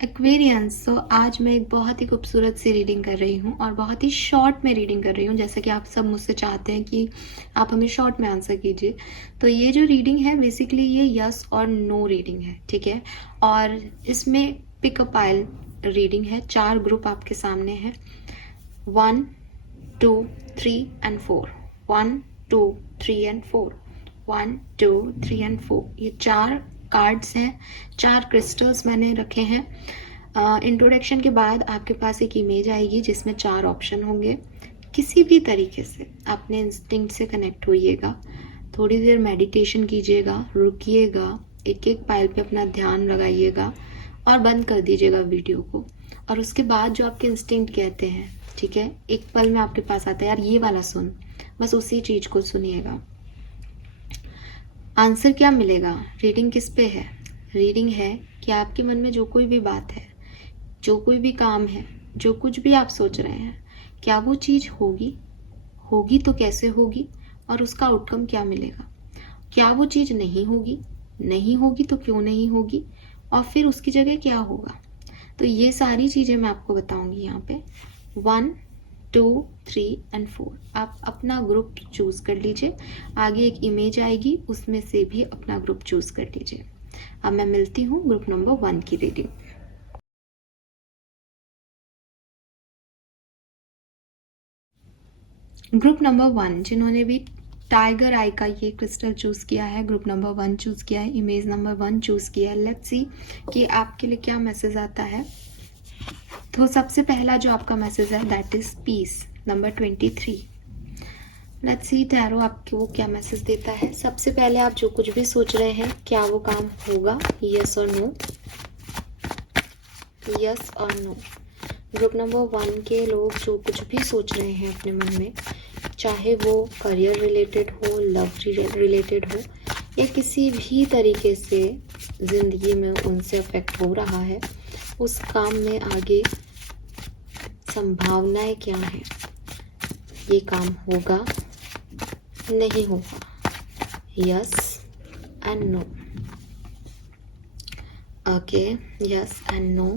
Aquarians. तो आज मैं एक बहुत ही खूबसूरत सी रीडिंग कर रही हूँ और बहुत ही शॉर्ट में रीडिंग कर रही हूँ, जैसे कि आप सब मुझसे चाहते हैं कि आप हमें शॉर्ट में आंसर कीजिए। तो ये जो रीडिंग है बेसिकली ये यस और नो रीडिंग है, ठीक है। और इसमें पिक अ पाइल रीडिंग है। 4 ग्रुप आपके सामने हैं, 1 2 3 एंड 4, 1 2 3 एंड 4, 1 2 3 एंड 4। ये 4 कार्ड्स हैं, 4 क्रिस्टल्स मैंने रखे हैं। इंट्रोडक्शन के बाद आपके पास एक इमेज आएगी जिसमें 4 ऑप्शन होंगे। किसी भी तरीके से अपने इंस्टिंक्ट से कनेक्ट होइएगा, थोड़ी देर मेडिटेशन कीजिएगा, रुकिएगा, एक एक पाइल पे अपना ध्यान लगाइएगा और बंद कर दीजिएगा वीडियो को। और उसके बाद जो आपके इंस्टिंक्ट कहते हैं, ठीक है, एक पल में आपके पास आता है यार ये वाला सुन, बस उसी चीज को सुनिएगा। आंसर क्या मिलेगा? रीडिंग किस पे है? रीडिंग है कि आपके मन में जो कोई भी बात है, जो कोई भी काम है, जो कुछ भी आप सोच रहे हैं, क्या वो चीज होगी? होगी तो कैसे होगी और उसका आउटकम क्या मिलेगा? क्या वो चीज नहीं होगी? नहीं होगी तो क्यों नहीं होगी और फिर उसकी जगह क्या होगा? तो ये सारी चीजें मैं आपको बताऊंगी यहाँ पे। 1 2 3 एंड 4। आप अपना ग्रुप चूज कर लीजिए, आगे एक इमेज आएगी उसमें से भी अपना ग्रुप चूज कर लीजिए। अब मैं मिलती हूँ ग्रुप नंबर 1 की रीडिंग। ग्रुप नंबर 1 जिन्होंने भी टाइगर आई का ये क्रिस्टल चूज किया है, ग्रुप नंबर 1 चूज किया है, इमेज नंबर 1 चूज किया है, लेट्स सी कि आपके लिए क्या मैसेज आता है। तो सबसे पहला जो आपका मैसेज है that is peace, number 23। Let's see tarot आपको क्या मैसेज देता है। सबसे पहले आप जो कुछ भी सोच रहे हैं, क्या वो काम होगा? यस और नो, यस और नो। ग्रुप नंबर 1 के लोग जो कुछ भी सोच रहे हैं अपने मन में, चाहे वो करियर रिलेटेड हो, लव रिलेटेड हो, या किसी भी तरीके से जिंदगी में उनसे अफेक्ट हो रहा है, उस काम में आगे संभावनाएं क्या है? ये काम होगा, नहीं होगा, yes and no. Okay, yes and no,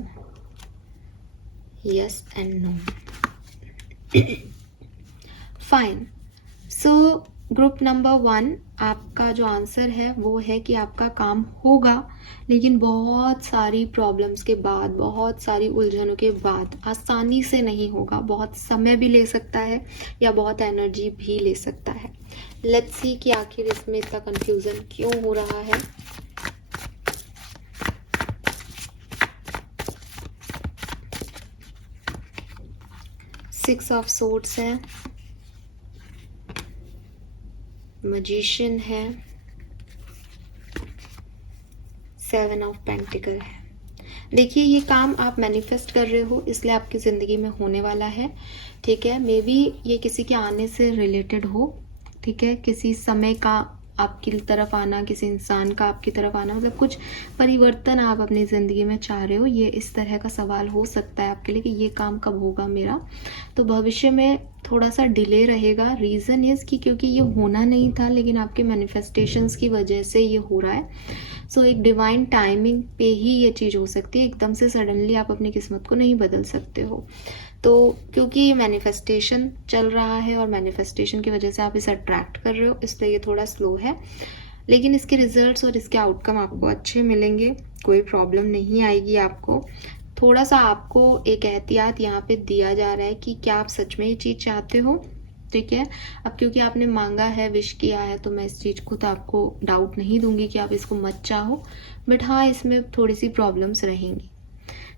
yes and no. Fine. So group number 1 आपका जो आंसर है वो है कि आपका काम होगा, लेकिन बहुत सारी प्रॉब्लम्स के बाद, बहुत सारी उलझनों के बाद, आसानी से नहीं होगा, बहुत समय भी ले सकता है या बहुत एनर्जी भी ले सकता है। लेट्स सी कि आखिर इसमें इतना कंफ्यूजन क्यों हो रहा है। सिक्स ऑफ सोर्ड्स है, मैजिशियन है, 7 ऑफ पेंटिकल है। देखिए ये काम आप मैनिफेस्ट कर रहे हो, इसलिए आपकी ज़िंदगी में होने वाला है, ठीक है। मे बी ये किसी के आने से रिलेटेड हो, ठीक है, किसी समय का आपकी तरफ आना, किसी इंसान का आपकी तरफ आना, मतलब कुछ परिवर्तन आप अपनी ज़िंदगी में चाह रहे हो। ये इस तरह का सवाल हो सकता है आपके लिए कि ये काम कब होगा मेरा। तो भविष्य में थोड़ा सा डिले रहेगा। रीज़न इज़ कि क्योंकि ये होना नहीं था, लेकिन आपके मैनिफेस्टेशंस की वजह से ये हो रहा है। सो एक डिवाइन टाइमिंग पे ही ये चीज़ हो सकती है, एकदम से सडनली आप अपनी किस्मत को नहीं बदल सकते हो। तो क्योंकि ये मैनिफेस्टेशन चल रहा है और मैनिफेस्टेशन की वजह से आप इसे अट्रैक्ट कर रहे हो, इसलिए ये थोड़ा स्लो है, लेकिन इसके रिजल्ट्स और इसके आउटकम आपको अच्छे मिलेंगे, कोई प्रॉब्लम नहीं आएगी आपको। थोड़ा सा आपको एक एहतियात यहाँ पे दिया जा रहा है कि क्या आप सच में ये चीज़ चाहते हो, ठीक है। अब क्योंकि आपने मांगा है, विश किया है, तो मैं इस चीज़ को तो आपको डाउट नहीं दूंगी कि आप इसको मत चाहो, बट हाँ इसमें थोड़ी सी प्रॉब्लम्स रहेंगी,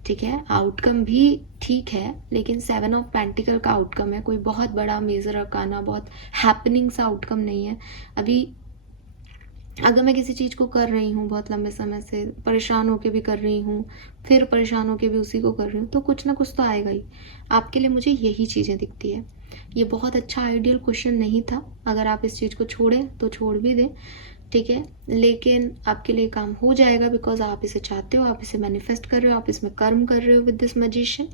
ठीक है। आउटकम भी ठीक है, लेकिन 7 ऑफ पेंटिकल का आउटकम है, कोई बहुत बड़ा मेजर अरकाना, बहुत हैपनिंग सा आउटकम नहीं है। अभी अगर मैं किसी चीज़ को कर रही हूँ बहुत लंबे समय से, परेशान होके भी कर रही हूँ, फिर परेशान होके भी उसी को कर रही हूँ, तो कुछ ना कुछ तो आएगा ही। आपके लिए मुझे यही चीज़ें दिखती है। ये बहुत अच्छा आइडियल क्वेश्चन नहीं था, अगर आप इस चीज़ को छोड़ें तो छोड़ भी दें, ठीक है, लेकिन आपके लिए काम हो जाएगा, बिकॉज आप इसे चाहते हो, आप इसे मैनिफेस्ट कर रहे हो, आप इसमें कर्म कर रहे हो विद दिस मैजिशियन।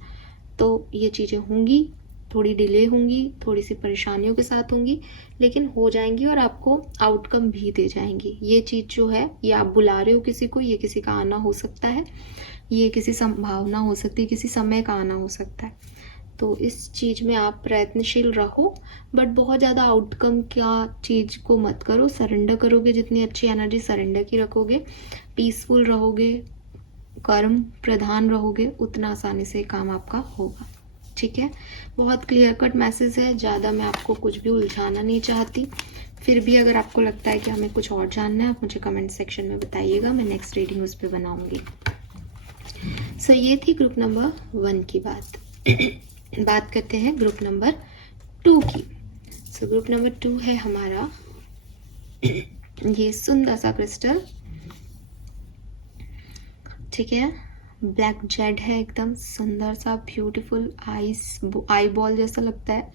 तो ये चीज़ें होंगी, थोड़ी डिले होंगी, थोड़ी सी परेशानियों के साथ होंगी, लेकिन हो जाएंगी और आपको आउटकम भी दे जाएंगी। ये चीज़ जो है, ये आप बुला रहे हो किसी को, ये किसी का आना हो सकता है, ये किसी संभावना हो सकती है, किसी समय का आना हो सकता है। तो इस चीज़ में आप प्रयत्नशील रहो, बट बहुत ज़्यादा आउटकम क्या चीज़ को मत करो। सरेंडर करोगे, जितनी अच्छी एनर्जी सरेंडर की रखोगे, पीसफुल रहोगे, कर्म प्रधान रहोगे, उतना आसानी से काम आपका होगा। ठीक है, बहुत क्लियर कट मैसेज है, ज़्यादा मैं आपको कुछ भी उलझाना नहीं चाहती। फिर भी अगर आपको लगता है कि हमें कुछ और जानना है, आप मुझे कमेंट सेक्शन में बताइएगा, मैं नेक्स्ट रीडिंग उस पर बनाऊंगी। सो ये थी ग्रुप नंबर 1 की बात। बात करते हैं ग्रुप नंबर 2 की। सो ग्रुप नंबर 2 है हमारा ये सुंदर सा क्रिस्टल, ठीक है, ब्लैक जेड है, एकदम सुंदर सा ब्यूटीफुल आई बॉल जैसा लगता है।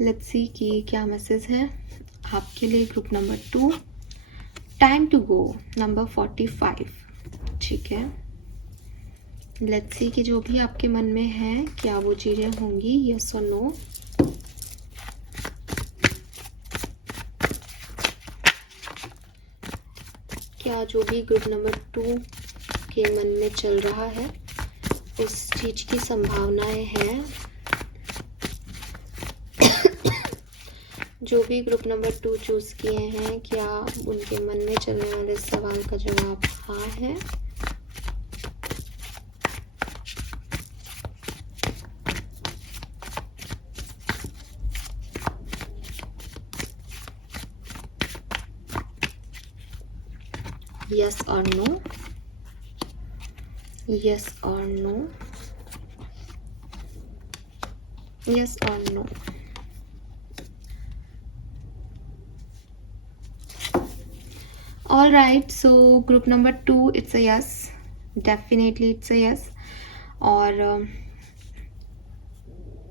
लेट्स सी कि क्या मैसेज है आपके लिए group number 2। Time to go number 45, ठीक है। लेट्स सी कि जो भी आपके मन में है क्या वो चीज़ें होंगी, यस और नो। क्या जो भी ग्रुप नंबर 2 के मन में चल रहा है उस चीज़ की संभावनाएं हैं। जो भी ग्रुप नंबर 2 चूज किए हैं, क्या उनके मन में चलने वाले सवाल का जवाब हाँ है। यस और नो, यस और नो, यस और no. All right, so group number 2 it's a yes, definitely it's a yes. और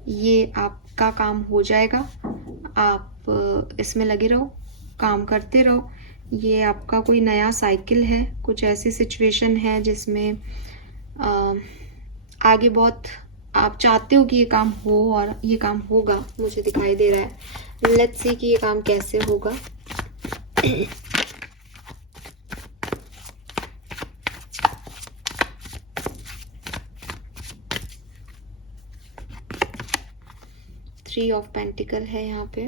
ये आपका काम हो जाएगा, आप इसमें लगे रहो, काम करते रहो। ये आपका कोई नया साइकिल है, कुछ ऐसी सिचुएशन है जिसमें आगे बहुत आप चाहते हो कि ये काम हो, और ये काम होगा, मुझे दिखाई दे रहा है। लेट्स सी कि ये काम कैसे होगा। थ्री ऑफ पेंटिकल है यहाँ पे,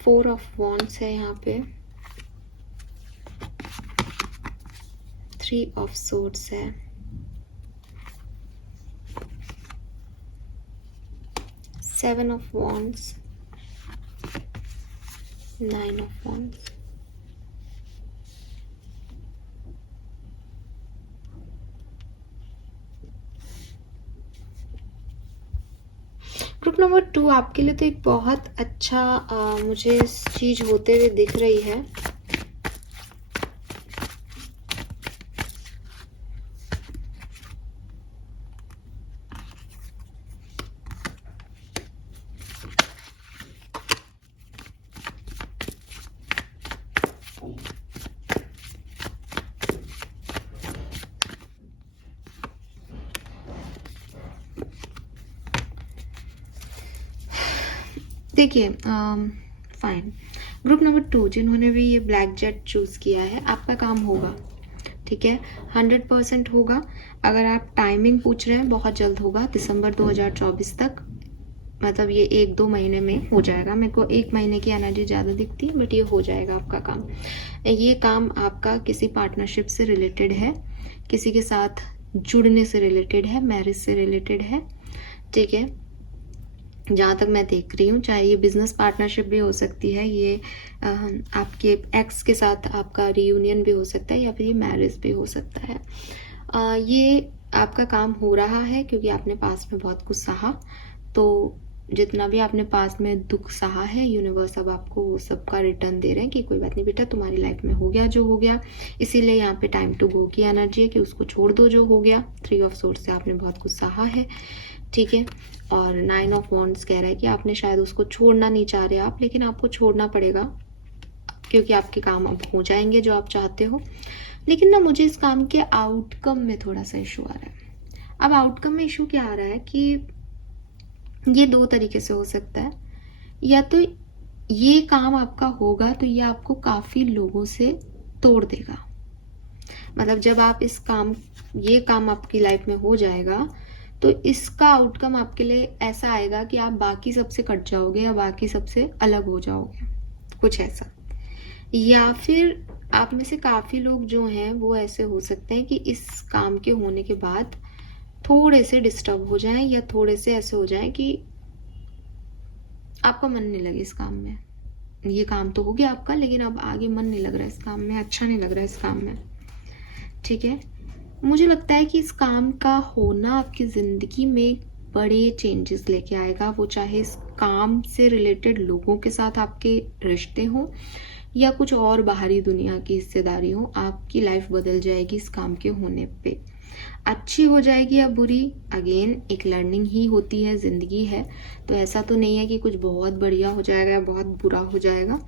4 ऑफ वॉन्ड्स है यहाँ पे, 3 ऑफ सोर्ड्स है, 7 of wands, 9 of wands. Group number 2 आपके लिए तो एक बहुत अच्छा मुझे चीज होते हुए दिख रही है। देखिए फाइन, ग्रुप नंबर 2 जिन्होंने भी ये ब्लैक जेट चूज किया है, आपका काम होगा, ठीक है, 100% होगा। अगर आप टाइमिंग पूछ रहे हैं, बहुत जल्द होगा, दिसंबर 2024 तक, मतलब ये 1-2 महीने में हो जाएगा। मेरे को 1 महीने की एनर्जी ज़्यादा दिखती है, बट ये हो जाएगा आपका काम। ये काम आपका किसी पार्टनरशिप से रिलेटेड है, किसी के साथ जुड़ने से रिलेटेड है, मैरिज से रिलेटेड है, ठीक है, जहाँ तक मैं देख रही हूँ। चाहे ये बिजनेस पार्टनरशिप भी हो सकती है, ये आपके एक्स के साथ आपका रियूनियन भी हो सकता है, या फिर ये मैरिज भी हो सकता है। ये आपका काम हो रहा है क्योंकि आपने पास में बहुत कुछ सहा, तो जितना भी आपने पास में दुख सहा है, यूनिवर्स अब आपको वो सबका रिटर्न दे रहे हैं कि कोई बात नहीं बेटा, तुम्हारी लाइफ में हो गया जो हो गया। इसीलिए यहाँ पे टाइम टू गो की एनर्जी है कि उसको छोड़ दो जो हो गया। 3 ऑफ सोर्ड्स से आपने बहुत कुछ सहा है, ठीक है, और 9 ऑफ वॉन्ड्स कह रहा है कि आपने शायद उसको छोड़ना नहीं चाह रहे आप, लेकिन आपको छोड़ना पड़ेगा क्योंकि आपके काम अब हो जाएंगे जो आप चाहते हो। लेकिन ना मुझे इस काम के आउटकम में थोड़ा सा इशू आ रहा है। अब आउटकम में इशू क्या आ रहा है कि ये 2 तरीके से हो सकता है, या तो ये काम आपका होगा तो ये आपको काफ़ी लोगों से तोड़ देगा, मतलब जब आप ये काम आपकी लाइफ में हो जाएगा तो इसका आउटकम आपके लिए ऐसा आएगा कि आप बाकी सबसे कट जाओगे या बाकी सबसे अलग हो जाओगे, कुछ ऐसा। या फिर आप में से काफ़ी लोग जो हैं वो ऐसे हो सकते हैं कि इस काम के होने के बाद थोड़े से डिस्टर्ब हो जाएं या थोड़े से ऐसे हो जाएं कि आपका मन नहीं लगे इस काम में। ये काम तो हो गया आपका, लेकिन अब आगे मन नहीं लग रहा है इस काम में, अच्छा नहीं लग रहा है इस काम में, ठीक है। मुझे लगता है कि इस काम का होना आपकी ज़िंदगी में बड़े चेंजेस लेके आएगा, वो चाहे इस काम से रिलेटेड लोगों के साथ आपके रिश्ते हों या कुछ और बाहरी दुनिया की हिस्सेदारी हो, आपकी लाइफ बदल जाएगी इस काम के होने पे। अच्छी हो जाएगी या बुरी, अगेन एक लर्निंग ही होती है, ज़िंदगी है, तो ऐसा तो नहीं है कि कुछ बहुत बढ़िया हो जाएगा या बहुत बुरा हो जाएगा,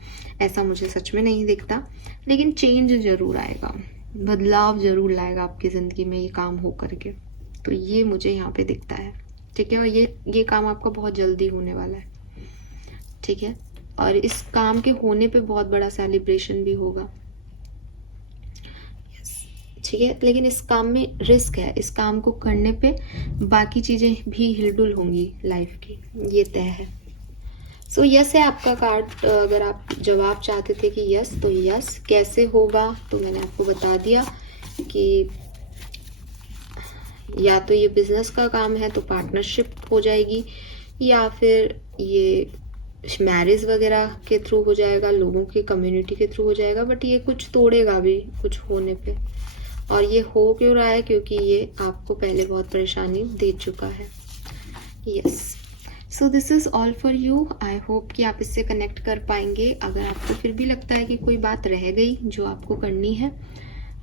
ऐसा मुझे सच में नहीं दिखता। लेकिन चेंज ज़रूर आएगा, बदलाव ज़रूर लाएगा आपकी ज़िंदगी में ये काम हो करके, तो ये मुझे यहाँ पे दिखता है, ठीक है। और ये काम आपका बहुत जल्दी होने वाला है, ठीक है। और इस काम के होने पे बहुत बड़ा सेलिब्रेशन भी होगा, ठीक है। लेकिन इस काम में रिस्क है, इस काम को करने पे बाकी चीज़ें भी हिलडुल होंगी लाइफ की, ये तय है। सो यस है आपका कार्ड। अगर आप जवाब चाहते थे कि यस, तो यस। कैसे होगा तो मैंने आपको बता दिया कि या तो ये बिजनेस का काम है तो पार्टनरशिप हो जाएगी, या फिर ये मैरिज वगैरह के थ्रू हो जाएगा, लोगों की कम्युनिटी के थ्रू हो जाएगा, बट ये कुछ तोड़ेगा भी कुछ होने पे। और ये हो क्यों रहा है, क्योंकि ये आपको पहले बहुत परेशानी दे चुका है। Yes, so this is all for you. I hope कि आप इससे कनेक्ट कर पाएंगे। अगर आपको फिर भी लगता है कि कोई बात रह गई जो आपको करनी है,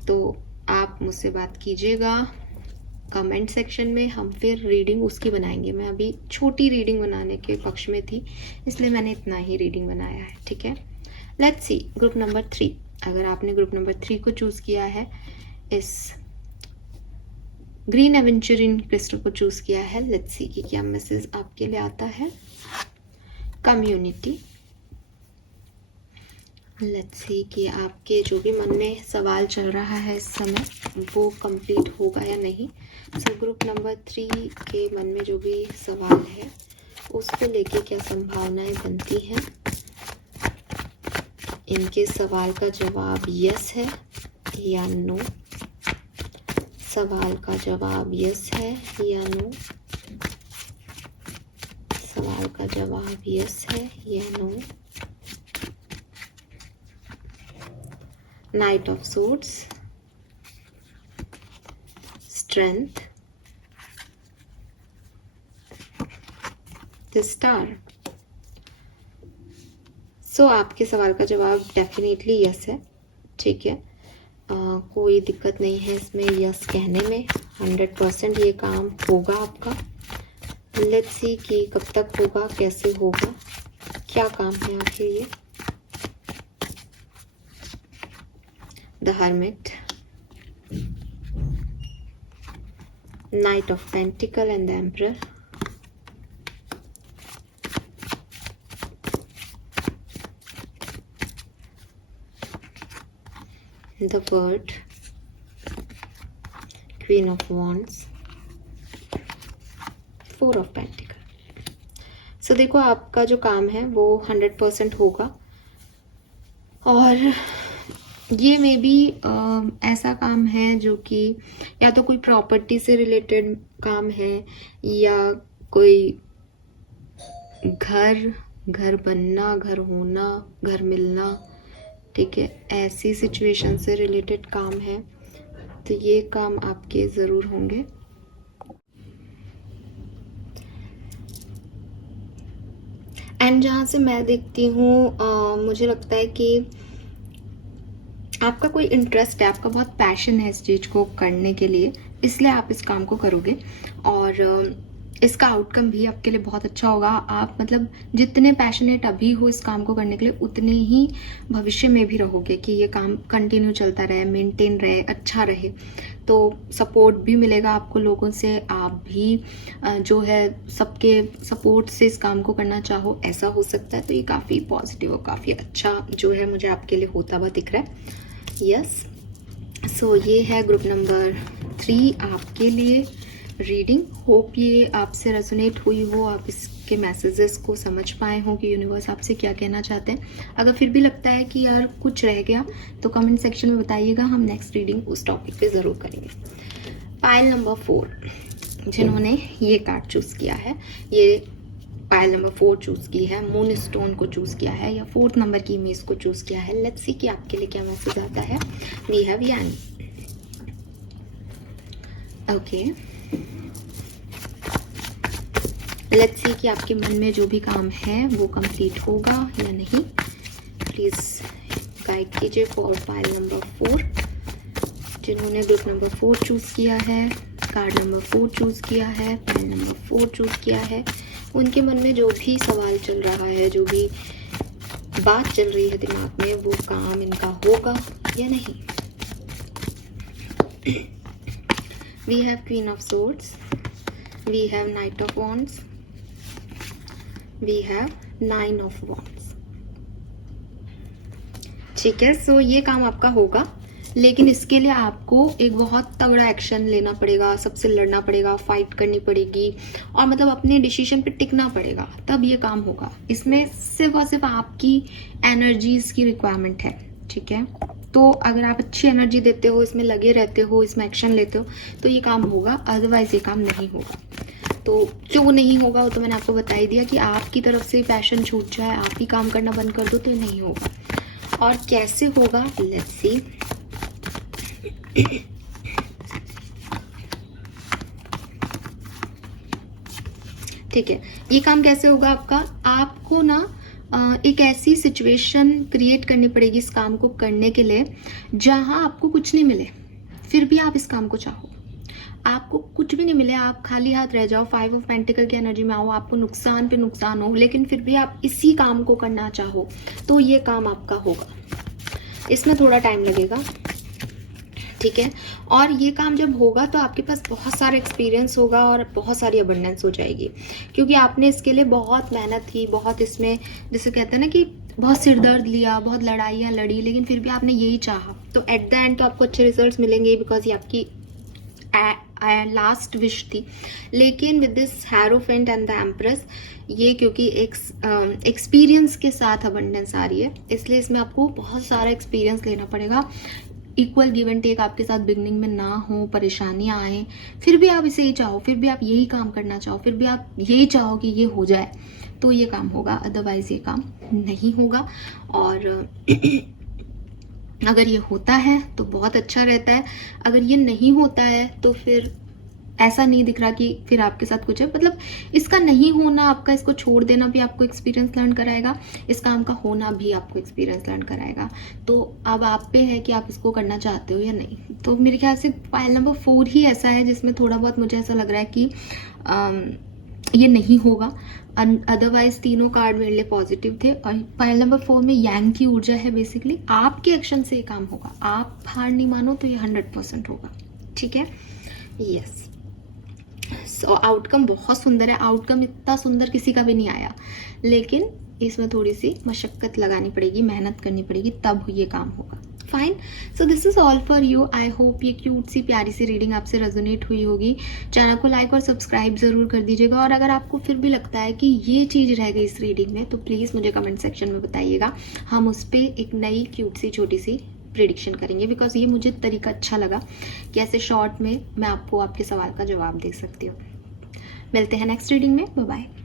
तो आप मुझसे बात कीजिएगा कमेंट सेक्शन में, हम फिर रीडिंग उसकी बनाएंगे। मैं अभी छोटी रीडिंग बनाने के पक्ष में थी, इसलिए मैंने इतना ही रीडिंग बनाया है, ठीक है। Let's see group number 3। अगर आपने ग्रुप नंबर 3 को चूज़ किया है, इस ग्रीन एवेंचुरिन क्रिस्टल को चूज किया है, लेट्स सी कि क्या मैसेज आपके लिए आता है। कम्युनिटी, लेट्स सी कि आपके जो भी मन में सवाल चल रहा है इस समय वो कंप्लीट होगा या नहीं। सो ग्रुप नंबर 3 के मन में जो भी सवाल है उसको लेके क्या संभावनाएं बनती हैं। इनके सवाल का जवाब यस है या नो, सवाल का जवाब यस है या नो, सवाल का जवाब यस है या no. Knight of swords, strength, the star. So आपके सवाल का जवाब डेफिनेटली यस है, ठीक है। कोई दिक्कत नहीं है इसमें यस कहने में। 100% ये काम होगा आपका। लेट्स सी कि कब तक होगा, कैसे होगा, क्या काम है आखिर ये। The hermit, night of pentacle and the emperor, the Bird, Queen of Wands, Four of Pentacles। सो देखो आपका जो काम है वो 100% होगा, और ये मे बी ऐसा काम है जो कि या तो कोई प्रॉपर्टी से रिलेटेड काम है, या कोई घर बनना, घर होना, घर मिलना, ठीक है, ऐसी सिचुएशन से रिलेटेड काम है, तो ये काम आपके ज़रूर होंगे। एंड जहाँ से मैं देखती हूँ मुझे लगता है कि आपका कोई इंटरेस्ट है, आपका बहुत पैशन है इस चीज़ को करने के लिए, इसलिए आप इस काम को करोगे, और इसका आउटकम भी आपके लिए बहुत अच्छा होगा। आप मतलब जितने पैशनेट अभी हो इस काम को करने के लिए, उतने ही भविष्य में भी रहोगे कि ये काम कंटिन्यू चलता रहे, मेंटेन रहे, अच्छा रहे। तो सपोर्ट भी मिलेगा आपको लोगों से, आप भी जो है सबके सपोर्ट से इस काम को करना चाहो, ऐसा हो सकता है। तो ये काफ़ी पॉजिटिव और काफ़ी अच्छा जो है मुझे आपके लिए होता हुआ दिख रहा है। यस, सो ये है ग्रुप नंबर 3 आपके लिए रीडिंग। होप ये आपसे रेजोनेट हुई हो, आप इसके मैसेजेस को समझ पाए हो कि यूनिवर्स आपसे क्या कहना चाहते हैं। अगर फिर भी लगता है कि यार कुछ रह गया तो कमेंट सेक्शन में बताइएगा, हम नेक्स्ट रीडिंग उस टॉपिक पे ज़रूर करेंगे। पाइल नंबर 4 जिन्होंने ये कार्ड चूज़ किया है, ये पाइल नंबर 4 चूज़ की है, मून स्टोन को चूज़ किया है या 4th नंबर की इमेज को चूज़ किया है। लेट्स सी कि आपके लिए क्या मैसेज आता है। वी हैव यानी, ओके, लेट्स सी कि आपके मन में जो भी काम है वो कंप्लीट होगा या नहीं। प्लीज़ गाइड कीजिए फॉर पाइल नंबर 4 जिन्होंने ग्रुप नंबर 4 चूज़ किया है, कार्ड नंबर 4 चूज़ किया है, पाइल नंबर 4 चूज़ किया है। उनके मन में जो भी सवाल चल रहा है, जो भी बात चल रही है दिमाग में, वो काम इनका होगा या नहीं। We have queen of swords, we have knight of wands, we have 9 of wands. ठीक है, सो ये काम आपका होगा, लेकिन इसके लिए आपको एक बहुत तगड़ा एक्शन लेना पड़ेगा, सबसे लड़ना पड़ेगा, फाइट करनी पड़ेगी और मतलब अपने डिसीजन पे टिकना पड़ेगा, तब ये काम होगा। इसमें सिर्फ और सिर्फ आपकी एनर्जीज की रिक्वायरमेंट है। ठीक है, तो अगर आप अच्छी एनर्जी देते हो, इसमें लगे रहते हो, इसमें एक्शन लेते हो तो ये काम होगा, अदरवाइज ये काम नहीं होगा। तो क्यों नहीं होगा वो तो मैंने आपको बता ही दिया कि आपकी तरफ से पैशन छूट जाए, आप ही काम करना बंद कर दो तो ये नहीं होगा। और कैसे होगा, लेट्स सी। ठीक है, ये काम कैसे होगा आपका, आपको ना एक ऐसी सिचुएशन क्रिएट करनी पड़ेगी इस काम को करने के लिए जहां आपको कुछ नहीं मिले, फिर भी आप इस काम को चाहो। आपको कुछ भी नहीं मिले, आप खाली हाथ रह जाओ, 5 ऑफ पेंटिकल की एनर्जी में आओ, आपको नुकसान पे नुकसान हो, लेकिन फिर भी आप इसी काम को करना चाहो तो ये काम आपका होगा। इसमें थोड़ा टाइम लगेगा, ठीक है, और ये काम जब होगा तो आपके पास बहुत सारा एक्सपीरियंस होगा और बहुत सारी अबंडेंस हो जाएगी, क्योंकि आपने इसके लिए बहुत मेहनत की, बहुत इसमें जैसे कहते हैं ना कि बहुत सिरदर्द लिया, बहुत लड़ाइयाँ लड़ी, लेकिन फिर भी आपने यही चाहा, तो एट द एंड तो आपको अच्छे रिजल्ट्स मिलेंगे, बिकॉज ये आपकी लास्ट विश थी। लेकिन with this hierophant and the empress, ये क्योंकि एक्सपीरियंस के साथ अबंडेंस आ रही है, इसलिए इसमें आपको बहुत सारा एक्सपीरियंस लेना पड़ेगा। इक्वल गिव एंड टेक आपके साथ बिगनिंग में ना हो, परेशानियां आए, फिर भी आप इसे ही चाहो, फिर भी आप यही काम करना चाहो, फिर भी आप यही चाहो कि ये हो जाए, तो ये काम होगा, अदरवाइज ये काम नहीं होगा। और अगर ये होता है तो बहुत अच्छा रहता है, अगर ये नहीं होता है तो फिर ऐसा नहीं दिख रहा कि फिर आपके साथ कुछ है, मतलब इसका नहीं होना, आपका इसको छोड़ देना भी आपको एक्सपीरियंस लर्न कराएगा, इस काम का होना भी आपको एक्सपीरियंस लर्न कराएगा। तो अब आप पे है कि आप इसको करना चाहते हो या नहीं। तो मेरे ख्याल से पाइल नंबर 4 ही ऐसा है जिसमें थोड़ा बहुत मुझे ऐसा लग रहा है कि ये नहीं होगा, अदरवाइज तीनों कार्ड मेरे लिए पॉजिटिव थे। और पाइल नंबर 4 में यांग की ऊर्जा है, बेसिकली आपके एक्शन से ये काम होगा, आप हार नहीं मानो तो ये 100% होगा। ठीक है, यस। सो आउटकम बहुत सुंदर है, आउटकम इतना सुंदर किसी का भी नहीं आया, लेकिन इसमें थोड़ी सी मशक्कत लगानी पड़ेगी, मेहनत करनी पड़ेगी, तब ये काम होगा। Fine, so this is all for you. I hope ये क्यूट सी प्यारी सी रीडिंग आपसे रेजोनेट हुई होगी। चैनल को लाइक और सब्सक्राइब जरूर कर दीजिएगा, और अगर आपको फिर भी लगता है कि ये चीज़ रह गई इस रीडिंग में तो प्लीज़ मुझे कमेंट सेक्शन में बताइएगा, हम उस पर एक नई क्यूट सी छोटी सी प्रेडिक्शन करेंगे, बिकॉज ये मुझे तरीका अच्छा लगा कि ऐसे शॉर्ट में मैं आपको आपके सवाल का जवाब दे सकती हूँ। मिलते हैं नेक्स्ट रीडिंग में, बाय बाय।